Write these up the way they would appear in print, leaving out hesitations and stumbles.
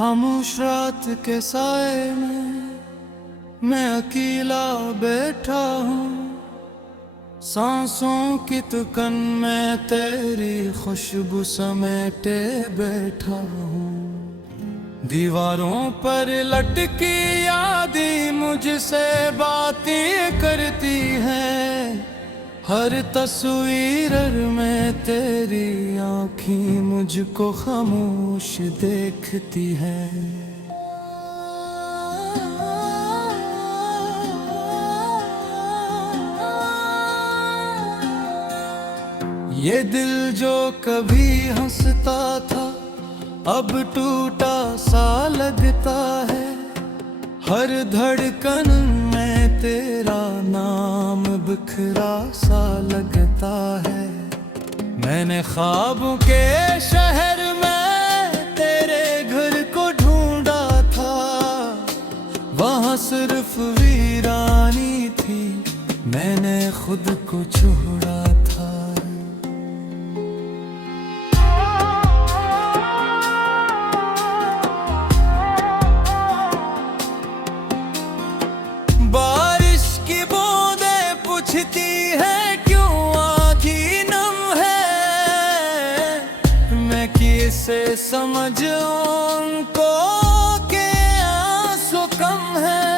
खामोश रात के साए में मैं अकेला बैठा हूँ। सांसों की तुकन में तेरी खुशबू समेटे बैठा हूँ। दीवारों पर लटकी यादें मुझसे बातें करती हैं। हर तस्वीर में तेरी आँखें मुझको खामोश देखती हैं। ये दिल जो कभी हंसता था अब टूटा सा लगता है। हर धड़कन में तेरा नाम बिखरा सा लगता है। मैंने ख्वाबों के शहर में तेरे घर को ढूंढा था। वहाँ सिर्फ वीरानी थी, मैंने खुद को छोड़ा था। बारिश की बूंदें पूछती है क्यों आँखें नम है। मैं किसे समझूं उनको के आंसू कम है।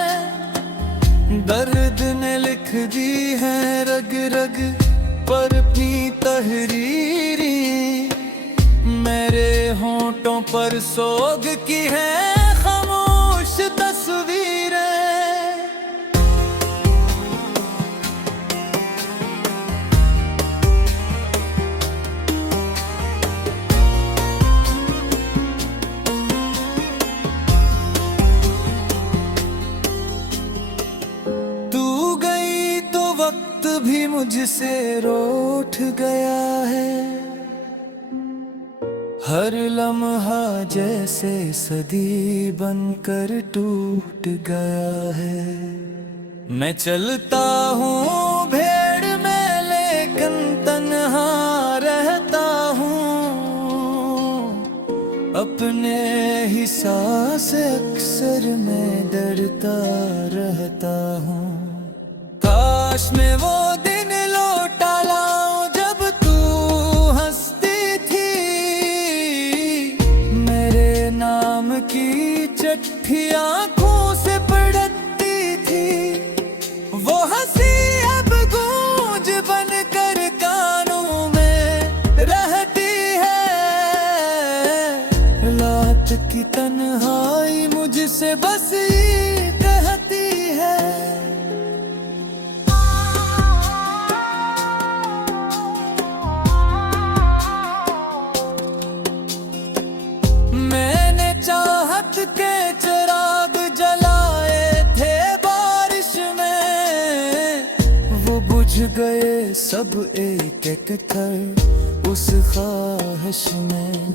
दर्द ने लिख दी है रग रग पर अपनी तहरीरी। मेरे होंठों पर सोग की है खामोश तस्वीरें। वक्त भी मुझसे रूठ गया है। हर लम्हा जैसे सदी बनकर टूट गया है। मैं चलता हूँ भीड़ में लेकिन तन्हा रहता हूँ। अपने ही सांस अक्सर मैं डरता रहता हूँ। काश मैं वो दिन लौटा लाऊं जब तू हंसती थी। मेरे नाम की चिट्ठी आंखों से पढ़ती थी। वो हंसी अब गूंज बनकर कानों में रहती है। रात की तन्हाई मुझसे बस ये कहती है। चाहत के चिराग जलाए थे बारिश में। वो बुझ गए सब एक एक कर उस ख्वाहिश में।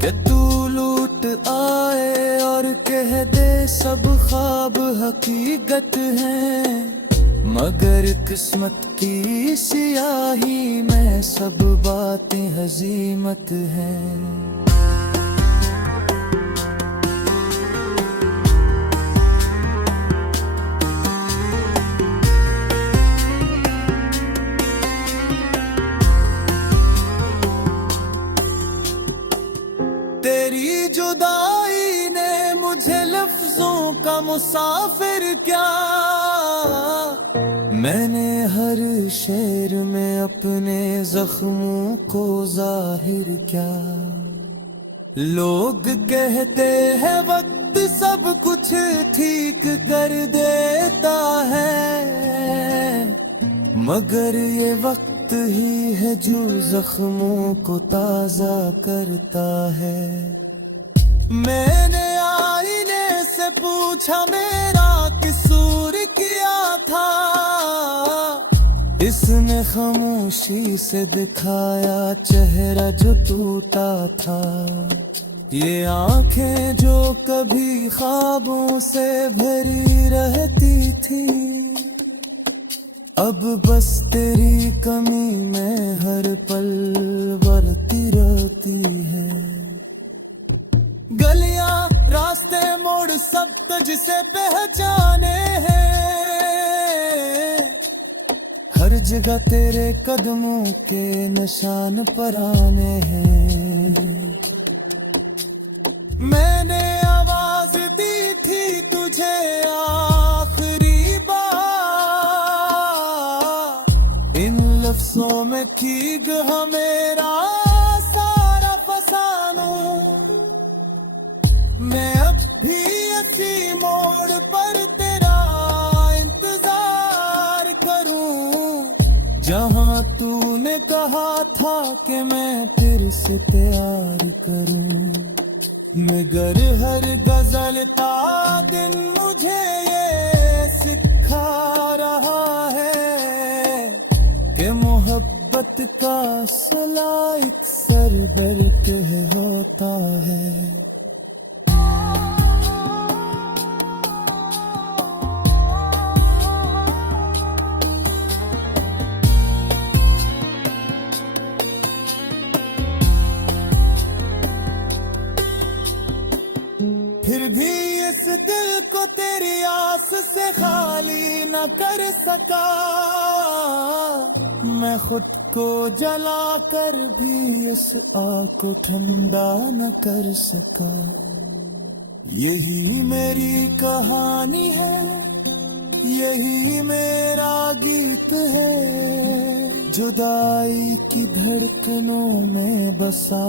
कि तू लूट आए और कह दे सब ख्वाब हकीकत हैं। मगर किस्मत की सियाही में सब बातें हजीमत हैं। तेरी जुदाई ने मुझे लफ्जों का मुसाफिर क्या। मैंने हर शेर में अपने जख्मों को जाहिर क्या। लोग कहते हैं वक्त सब कुछ ठीक कर देता है। मगर ये वक्त ही है जो जख्मों को ताजा करता है। मैंने आईने से पूछा मेरा कसूर क्या था। इसने खामोशी से दिखाया चेहरा जो टूटा था। ये आंखें जो कभी ख्वाबों से भरी रहती थी। अब बस तेरी कमी में हर पल बरती रहती है। मोड़ सब तुझसे पहचाने हैं, हर जगह तेरे कदमों के निशान पराने हैं। मैंने आवाज दी थी तुझे आखिरी बार, इन लफ्जों में थी गह मेरा सारा फसानो। मैं अब भी इसी मोड़ पर तेरा इंतजार करूं, जहां तूने कहा था कि मैं फिर से तैयार करूं। मगर हर गजल ता दिन मुझे ये सिखा रहा है कि मोहब्बत का सला एक सर दर्द होता है। फिर भी इस दिल को तेरी आस से खाली न कर सका, मैं खुद को जला कर भी इस आग को ठंडा न कर सका। यही मेरी कहानी है, यही मेरा गीत है, जुदाई की धड़कनों में बसा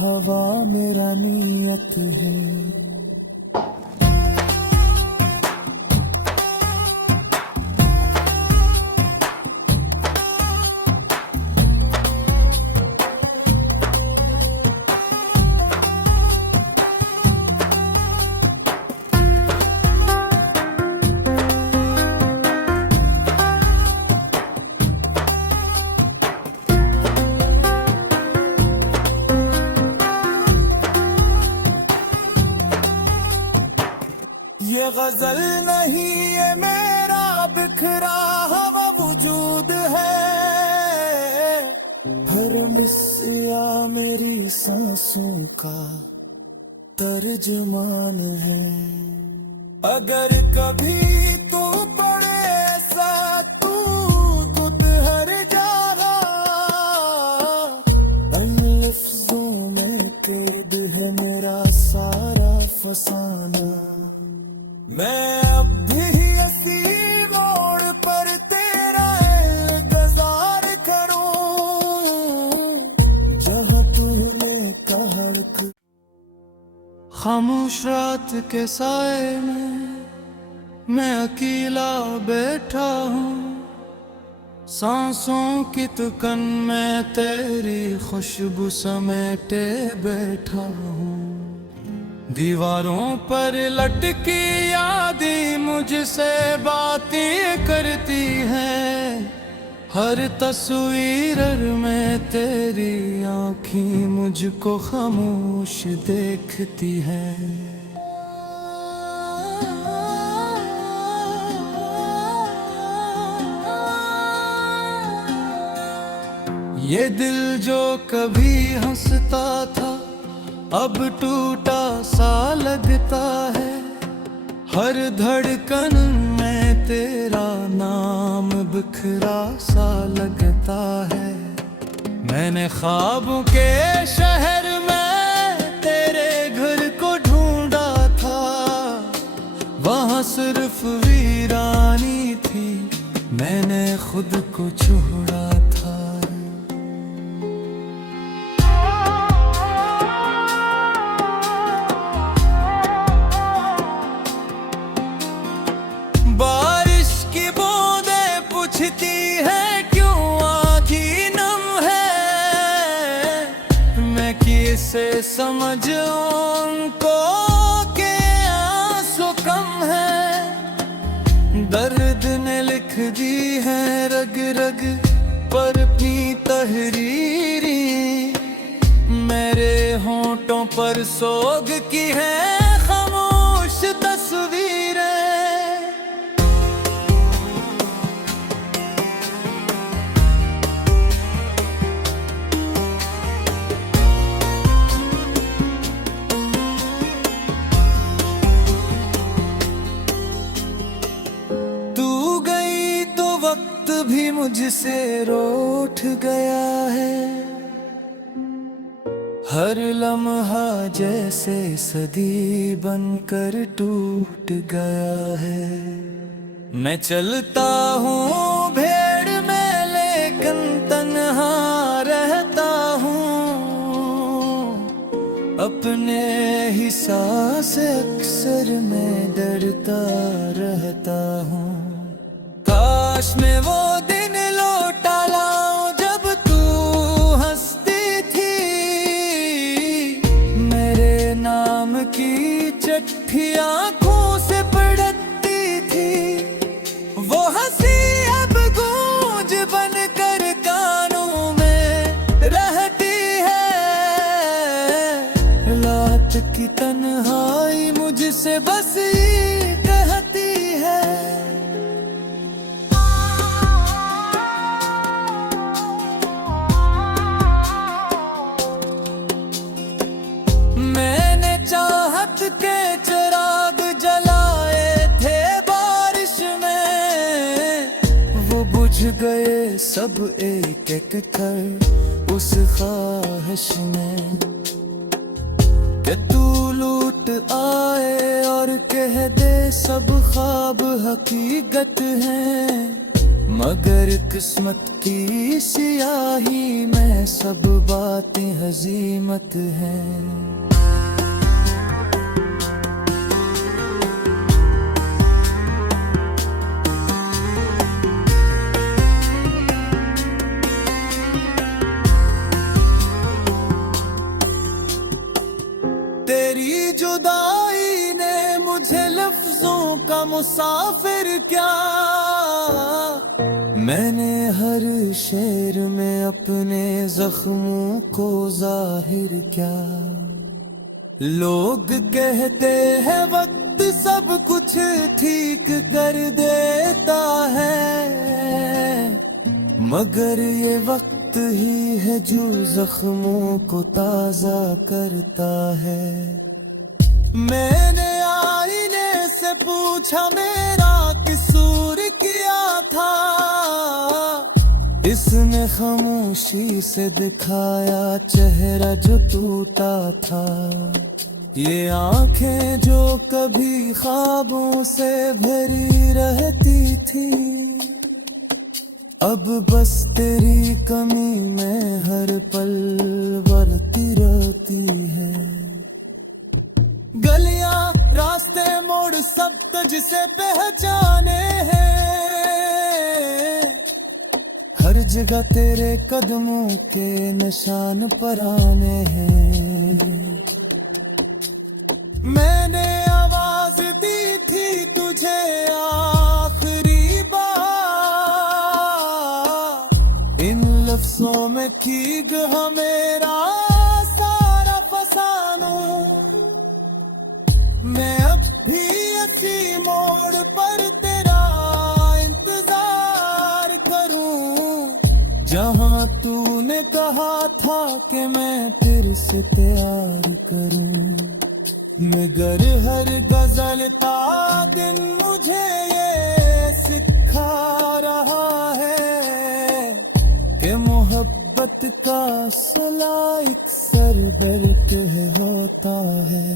हवा मेरा नियत है। ये गजल नहीं ये मेरा बिखरा हुआ वजूद है, हर मिसरा मेरी सांसों का तर्जुमान है। अगर कभी तू पड़े ऐसा तू खुद हर जागा, इन लफ्जों में कैद है मेरा सारा फसाना। मैं अब भी इसी मोड़ पर तेरा इंतजार करूं, जहां तूने कहा। खामोश रात के साए में मैं अकेला बैठा हूँ, सांसों की तुकन में तेरी खुशबू समेटे बैठा हूँ। दीवारों पर लटकी यादें मुझसे बातें करती हैं, हर तस्वीर में तेरी आँखें मुझको खामोश देखती हैं। ये दिल जो कभी हंसता था अब टूटा सा लगता है, हर धड़कन में तेरा नाम बिखरा सा लगता है। मैंने ख्वाबों के शहर में तेरे घर को ढूंढा था, वहाँ सिर्फ वीरानी थी, मैंने खुद को छोड़ा था। बारिश की बूंदें पूछती है क्यों आँखी नम है, मैं किसे समझूं उनको के आंसू कम है। दर्द ने लिख दी है रग रग पर अपनी तहरीरी, मेरे होंठों पर सोग की है खामोश तस्वीरें। मुझसे रूठ गया है। हर लम्हा जैसे सदी बनकर टूट गया है। मैं चलता हूँ भीड़ में लेकिन तन्हा रहता हूँ। अपने ही सांस अक्सर मैं डरता रहता हूँ। काश मैं वो दिन लौटा लाऊं जब तू हंसती थी। मेरे नाम की चिट्ठी आंखों से पढ़ती थी। वो हंसी अब गूंज बनकर कानों में रहती है। रात की तन्हाई मुझसे बस ये कहती है। मैंने चाहत के चिराग जलाए थे बारिश में। वो बुझ गए सब एक एक कर उस ख्वाहिश में कि तू लूट आए और कह दे सब ख्वाब हकीकत है। मगर किस्मत की सियाही में सब बातें हजीमत हैं। तेरी जुदाई ने मुझे लफ्जों का मुसाफिर क्या। मैंने हर शेर में अपने जख्मों को जाहिर क्या। लोग कहते हैं वक्त सब कुछ ठीक कर देता है। मगर ये वक्त ही है जो जख्मों को ताजा करता है। मैंने आईने से पूछा मेरा कसूर क्या था। इसने खामोशी से दिखाया चेहरा जो टूटा था। ये आंखें जो कभी ख्वाबों से भरी रहती थी, अब बस तेरी कमी में हर पल बरती रहती है। गलियां रास्ते मोड़ सब तुझसे पहचाने हैं। हर जगह तेरे कदमों के निशान पराने हैं। मैंने आवाज दी थी तुझे आखिरी बार। इन लफ्जों में की गया मेरा सारा फसानो। मैं अब भी इसी मोड़ पर तेरा इंतजार करूं। जहां तूने कहा था कि मैं तेरे से प्यार करूं। मगर हर गजल का दिन मुझे ये सिखा रहा है कि मोहब्बत का सला अक्सर दर्द होता है।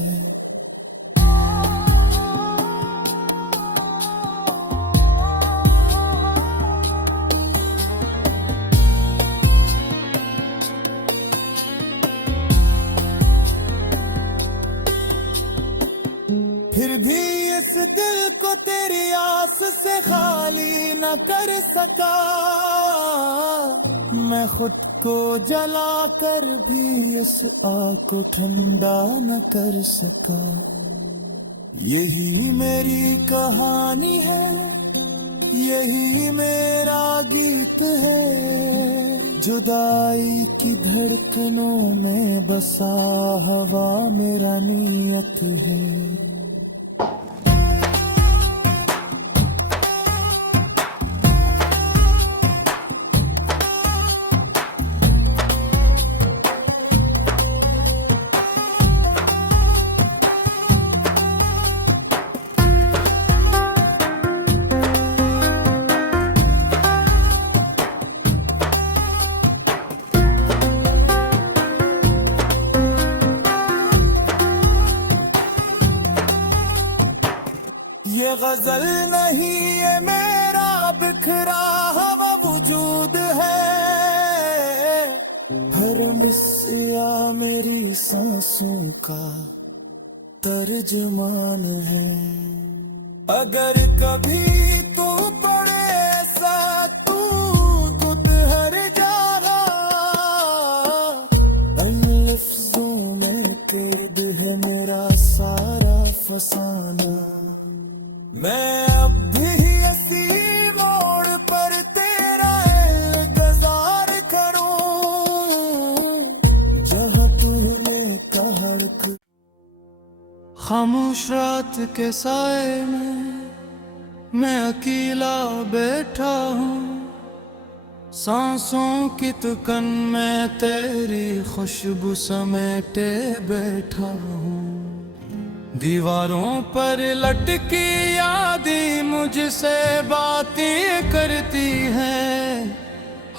फिर भी इस दिल को तेरी आस से खाली न कर सका। मैं खुद को जला कर भी इस आग को ठंडा न कर सका। यही मेरी कहानी है, यही मेरा गीत है। जुदाई की धड़कनों में बसा हवा मेरा नियत है। गजल नहीं ये मेरा बिखरा हुआ वजूद है, हर मिसया मेरी सांसों का तर्जमान है। अगर कभी तू पड़े ऐसा तू हर जागा, इन लफ्जों में कैद है मेरा सारा फसाना। मैं अब भी इसी मोड़ पर तेरा इंतजार करूं, जहां तूने कहा खामोश रात के साए में मैं अकेला बैठा हूँ, सांसों की तुकन में तेरी खुशबू समेटे बैठा हूँ। दीवारों पर लटकी यादें मुझसे बातें करती हैं,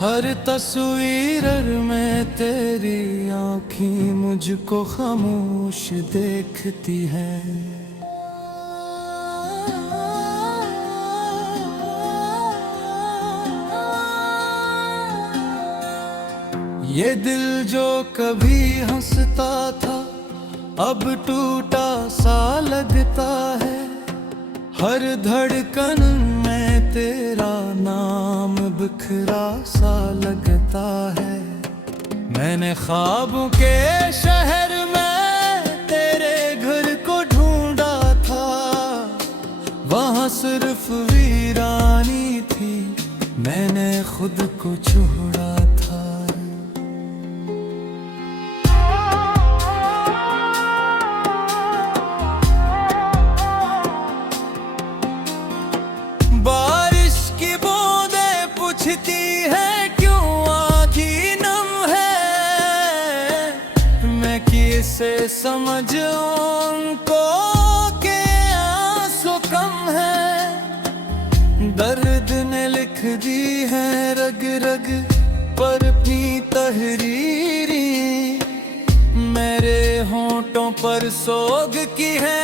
हर तस्वीर में तेरी आँखें मुझको खामोश देखती हैं। ये दिल जो कभी हंसता था अब टूटा सा लगता है, हर धड़कन में तेरा नाम बिखरा सा लगता है। मैंने ख्वाबों के शहर में तेरे घर को ढूंढा था, वहाँ सिर्फ वीरानी थी, मैंने खुद को छोड़ा था। बारिश की बूंदें पूछती है क्यों आँखी नम है, मैं किसे समझूं उनको के आंसू कम है। दर्द ने लिख दी है रग रग पर अपनी तहरीरी, मेरे होंठों पर सोग की है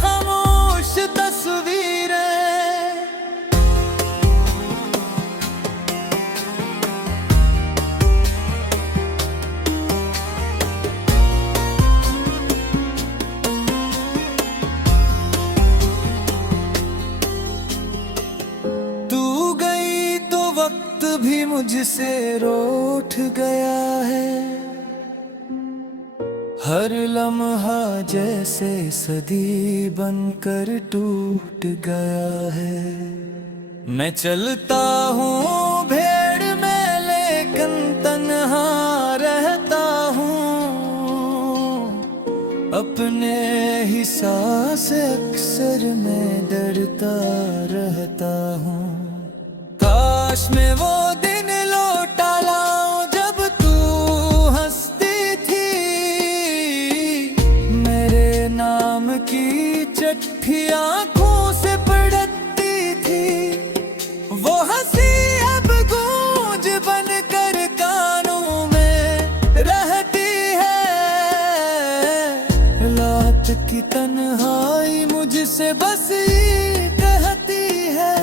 खामोश तस्वीरें। वक्त भी मुझसे रूठ गया है, हर लम्हा जैसे सदी बनकर टूट गया है। मैं चलता हूँ भेड़ में लेकिन तन्हा रहता हूँ, अपने ही सांस अक्सर मैं डरता रहता हूँ। काश मैं वो दिन लौटा लाऊं जब तू हंसती थी, मेरे नाम की चिट्ठी आंखों से पढ़ती थी। वो हंसी अब गूंज बनकर कानों में रहती है, रात की तन्हाई मुझसे बस ये कहती है।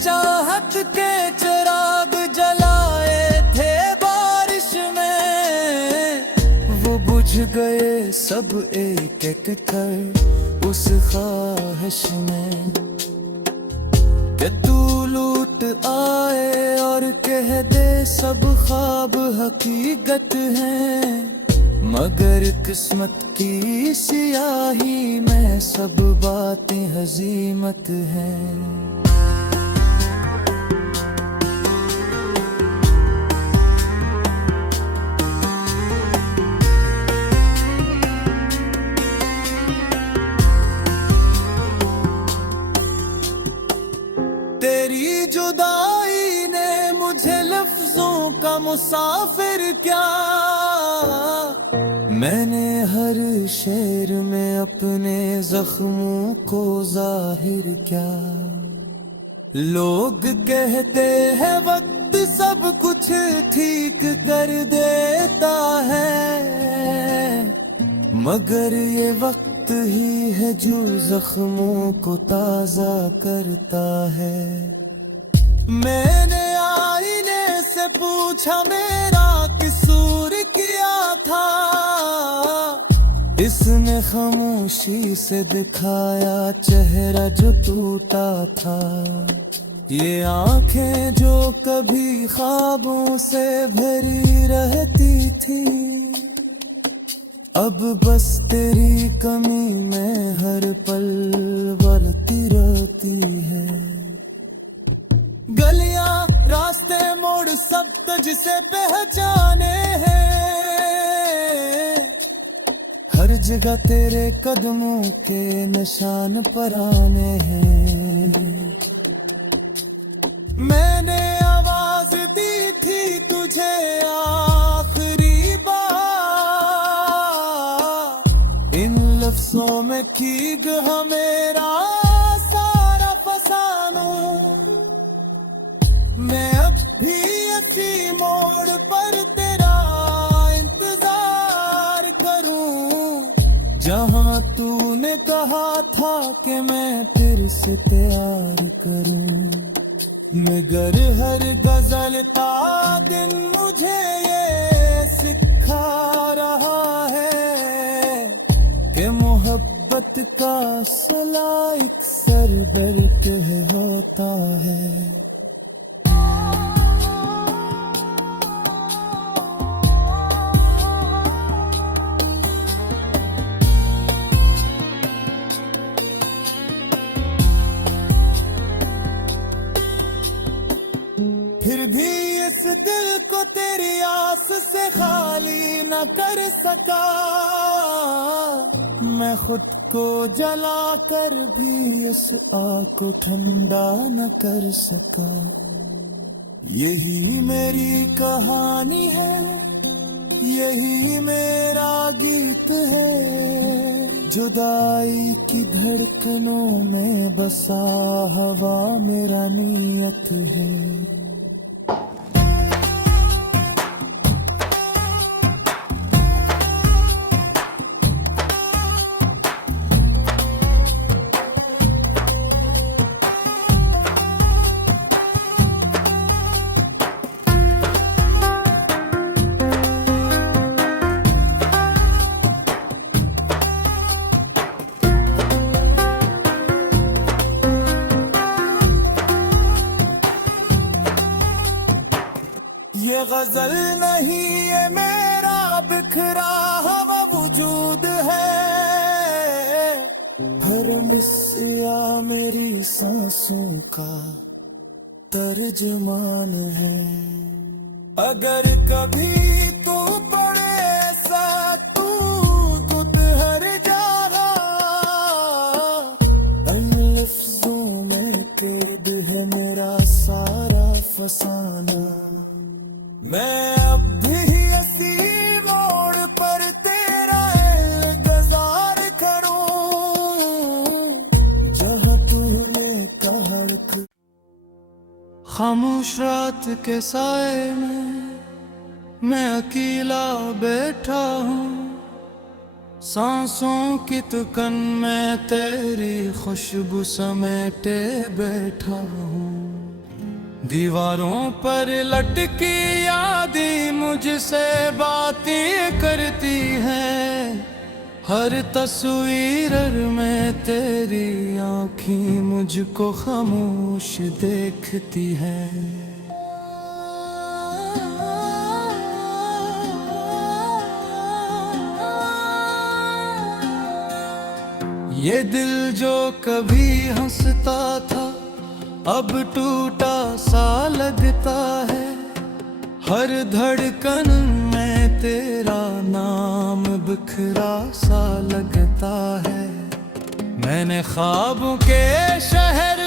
चाहत के चिराग जलाए थे बारिश में, वो बुझ गए सब एक एक कर उस ख्वाहिश में कि तू लूट आए और कह दे सब ख्वाब हकीकत हैं। मगर किस्मत की सियाही में सब बातें हजीमत हैं। तेरी जुदाई ने मुझे लफ्जों का मुसाफिर क्या, मैंने हर शेर में अपने जख्मों को जाहिर क्या। लोग कहते हैं वक्त सब कुछ ठीक कर देता है, मगर ये वक्त ही है जो जख्मों को ताजा करता है। मैंने आईने से पूछा मेरा कसूर क्या था, इसने खामोशी से दिखाया चेहरा जो टूटा था। ये आंखें जो कभी ख्वाबों से भरी रहती थी, अब बस तेरी कमी में हर पल बरती रहती है। गलियां रास्ते मोड़ सब तुझसे पहचाने हैं, हर जगह तेरे कदमों के निशान पराने हैं। मैंने आवाज दी थी तुझे आखिरी बार, इन लफ्जों में की गया मेरा सारा फसाना। मैं अब भी इसी मोड़ पर तेरा इंतजार करूं, जहां तूने कहा था कि मैं फिर से तैयार करूं। मगर हर गजल ता दिन मुझे ये सिखा रहा है कि मोहब्बत का सला अक्सर दर्द होता है। फिर भी इस दिल को तेरी आस से खाली न कर सका, मैं खुद को जला कर भी इस आग को ठंडा न कर सका। यही मेरी कहानी है, यही मेरा गीत है, जुदाई की धड़कनों में बसा हवा मेरा नियत है। ये गजल नहीं ये मेरा बिखरा हुआ वजूद है, हर मिसरा मेरी सांसों का तर्जमान है। अगर कभी तू पड़े ऐसा टूट हर जगह, इन लफ्जों में कैद है मेरा सारा फसाना। मैं अब भी इसी मोड़ पर तेरा इंतजार करूं, जहां तूने कहा। खामोश रात के साए में मैं अकेला बैठा हूँ, सांसों की तुकन में तेरी खुशबू समेटे बैठा हूँ। दीवारों पर लटकी यादें मुझसे बातें करती हैं, हर तस्वीर में तेरी आँखें मुझको खामोश देखती हैं। ये दिल जो कभी हंसता था अब टूटा सा लगता है, हर धड़कन में तेरा नाम बिखरा सा लगता है। मैंने ख्वाबों के शहर